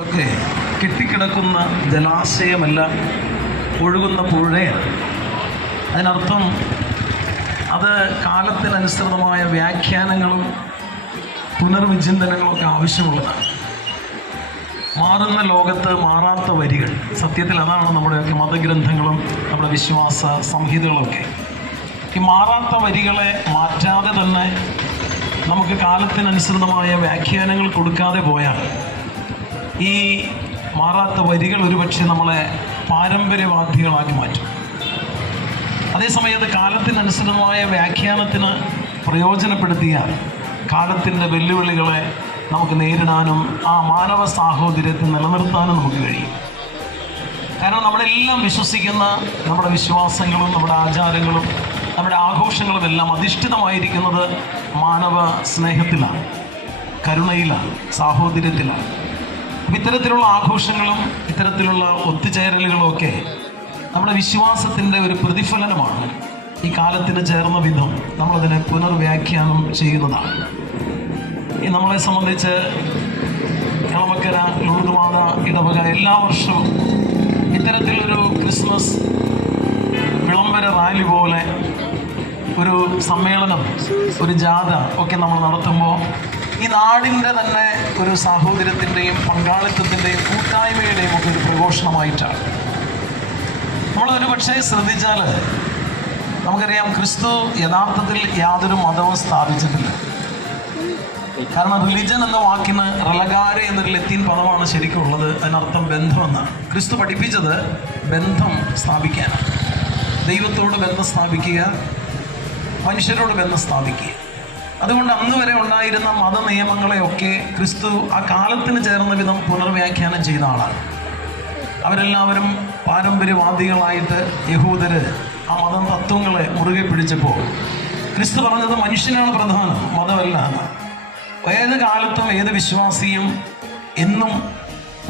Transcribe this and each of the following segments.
ഒക്കെ കെട്ടിക്കിടക്കുന്ന ജലാശയമല്ല, ഒഴുകുന്ന പുഴയാണ്. അതിനർത്ഥം അത് കാലത്തിനനുസൃതമായ വ്യാഖ്യാനങ്ങളും പുനർവിചിന്തനങ്ങളും ഒക്കെ ആവശ്യമുള്ളതാണ്. മാറുന്ന ലോകത്ത് മാറാത്ത വരികൾ. സത്യത്തിൽ അതാണ് നമ്മുടെയൊക്കെ മതഗ്രന്ഥങ്ങളും നമ്മുടെ വിശ്വാസ സംഹിതകളൊക്കെ. ഈ മാറാത്ത വരികളെ മാറ്റാതെ തന്നെ നമുക്ക് കാലത്തിനനുസൃതമായ വ്യാഖ്യാനങ്ങൾ കൊടുക്കാതെ പോയാൽ ഈ മാറാത്ത വരികൾ ഒരുപക്ഷെ നമ്മളെ പാരമ്പര്യവാദികളാക്കി മാറ്റും. അതേസമയത്ത് കാലത്തിനനുസൃതമായ വ്യാഖ്യാനത്തിന് പ്രയോജനപ്പെടുത്തിയാൽ കാലത്തിൻ്റെ വെല്ലുവിളികളെ നമുക്ക് നേരിടാനും ആ മാനവ സാഹോദര്യത്തെ നിലനിർത്താനും നമുക്ക് കഴിയും. കാരണം നമ്മളെല്ലാം വിശ്വസിക്കുന്ന നമ്മുടെ വിശ്വാസങ്ങളും നമ്മുടെ ആചാരങ്ങളും നമ്മുടെ ആഘോഷങ്ങളും എല്ലാം അധിഷ്ഠിതമായിരിക്കുന്നത് മാനവ സ്നേഹത്തിലാണ്, കരുണയിലാണ്, സാഹോദര്യത്തിലാണ്. ഇത്തരത്തിലുള്ള ആഘോഷങ്ങളും ഇത്തരത്തിലുള്ള ഒത്തുചേരലുകളും ഒക്കെ നമ്മുടെ വിശ്വാസത്തിൻ്റെ ഒരു പ്രതിഫലനമാണ്. ഈ കാലത്തിന് ചേർന്ന വിധം നമ്മളതിനെ പുനർവ്യാഖ്യാനം ചെയ്യുന്നതാണ്. ഈ നമ്മളെ സംബന്ധിച്ച് കളമക്കര ലൂർദ് ഇടവക എല്ലാ വർഷവും ഇത്തരത്തിലൊരു ക്രിസ്മസ് വിളംബര റാലി പോലെ ഒരു സമ്മേളനം, ഒരു ജാഥ ഒക്കെ നമ്മൾ നടത്തുമ്പോൾ ഈ നാടിൻ്റെ തന്നെ ഒരു സാഹോദര്യത്തിൻ്റെയും പങ്കാളിത്തത്തിൻ്റെയും കൂട്ടായ്മയുടെയും ഒക്കെ ഒരു പ്രഘോഷണമായിട്ടാണ്. നമ്മളൊരു പക്ഷേ ശ്രദ്ധിച്ചാൽ നമുക്കറിയാം, ക്രിസ്തു യഥാർത്ഥത്തിൽ യാതൊരു മതവും സ്ഥാപിച്ചിട്ടില്ല. കാരണം റിലിജൻ എന്ന വാക്കിന് റലഗാരെ എന്നൊരു ലത്തീൻ പദമാണ് ശരിക്കും ഉള്ളത്. അതിനർത്ഥം ബന്ധം എന്നാണ്. ക്രിസ്തു പഠിപ്പിച്ചത് ബന്ധം സ്ഥാപിക്കാനാണ്. ദൈവത്തോട് ബന്ധം സ്ഥാപിക്കുക, മനുഷ്യരോട് ബന്ധം സ്ഥാപിക്കുക. അതുകൊണ്ട് അന്ന് വരെ ഉണ്ടായിരുന്ന മതനിയമങ്ങളെയൊക്കെ ക്രിസ്തു ആ കാലത്തിന് ചേർന്ന വിധം പുനർവ്യാഖ്യാനം ചെയ്ത ആളാണ്. അവരെല്ലാവരും പാരമ്പര്യവാദികളായിട്ട് യഹൂദര് ആ മതം തത്വങ്ങളെ മുറുകെ പിടിച്ചപ്പോൾ ക്രിസ്തു പറഞ്ഞത് മനുഷ്യനാണ് പ്രധാനം, മതമല്ല. ഏത് കാലത്തും ഏത് വിശ്വാസിയും എന്നും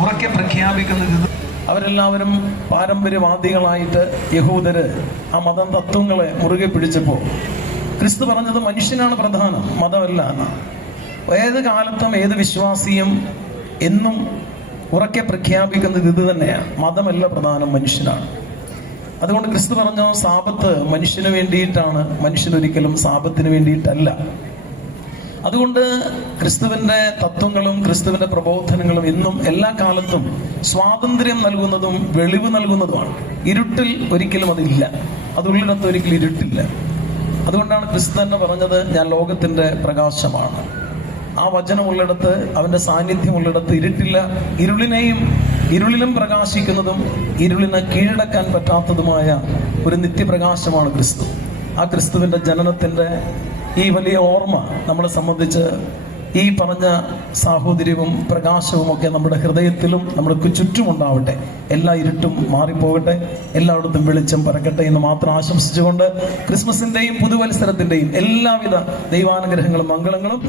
ഉറക്കെ പ്രഖ്യാപിക്കുന്നത് അവരെല്ലാവരും പാരമ്പര്യവാദികളായിട്ട് യഹൂദര് ആ മതം തത്വങ്ങളെ മുറുകെ പിടിച്ചപ്പോൾ ക്രിസ്തു പറഞ്ഞത് മനുഷ്യനാണ് പ്രധാനം, മതമല്ല. ഏത് കാലത്തും ഏത് വിശ്വാസിയും എന്നും ഉറക്കെ പ്രഖ്യാപിക്കുന്നത് ഇത് തന്നെയാണ്, മതമല്ല പ്രധാനം, മനുഷ്യനാണ്. അതുകൊണ്ട് ക്രിസ്തു പറഞ്ഞു, സാബത്ത് മനുഷ്യന് വേണ്ടിയിട്ടാണ്, മനുഷ്യനൊരിക്കലും സാബത്തിന് വേണ്ടിയിട്ടല്ല. അതുകൊണ്ട് ക്രിസ്തുവിൻ്റെ തത്വങ്ങളും ക്രിസ്തുവിൻ്റെ പ്രബോധനങ്ങളും ഇന്നും എല്ലാ കാലത്തും സ്വാതന്ത്ര്യം നൽകുന്നതും വെളിവ് നൽകുന്നതുമാണ്. ഇരുട്ടിൽ ഒരിക്കലും അതില്ല, അതുള്ളിടത്ത് ഒരിക്കലും ഇരുട്ടില്ല. അതുകൊണ്ടാണ് ക്രിസ്തു തന്നെ പറഞ്ഞത്, ഞാൻ ലോകത്തിൻ്റെ പ്രകാശമാണ്. ആ വചനമുള്ളിടത്ത്, അവൻ്റെ സാന്നിധ്യമുള്ളിടത്ത് ഇരുട്ടില്ല. ഇരുളിലും പ്രകാശിക്കുന്നതും ഇരുളിനെ കീഴടക്കാൻ പറ്റാത്തതുമായ ഒരു നിത്യപ്രകാശമാണ് ക്രിസ്തു. ആ ക്രിസ്തുവിൻ്റെ ജനനത്തിൻ്റെ ഈ വലിയ ഓർമ്മ നമ്മളെ സംബന്ധിച്ച് ഈ പറഞ്ഞ സാഹോദര്യവും പ്രകാശവും ഒക്കെ നമ്മുടെ ഹൃദയത്തിലും നമ്മുടെ ചുറ്റുമുണ്ടാവട്ടെ. എല്ലാ ഇരുട്ടും മാറിപ്പോകട്ടെ, എല്ലായിടത്തും വെളിച്ചം പരക്കട്ടെ എന്ന് മാത്രം ആശംസിച്ചുകൊണ്ട് ക്രിസ്മസിന്റെയും പുതുവത്സരത്തിന്റെയും എല്ലാവിധ ദൈവാനുഗ്രഹങ്ങളും മംഗളങ്ങളും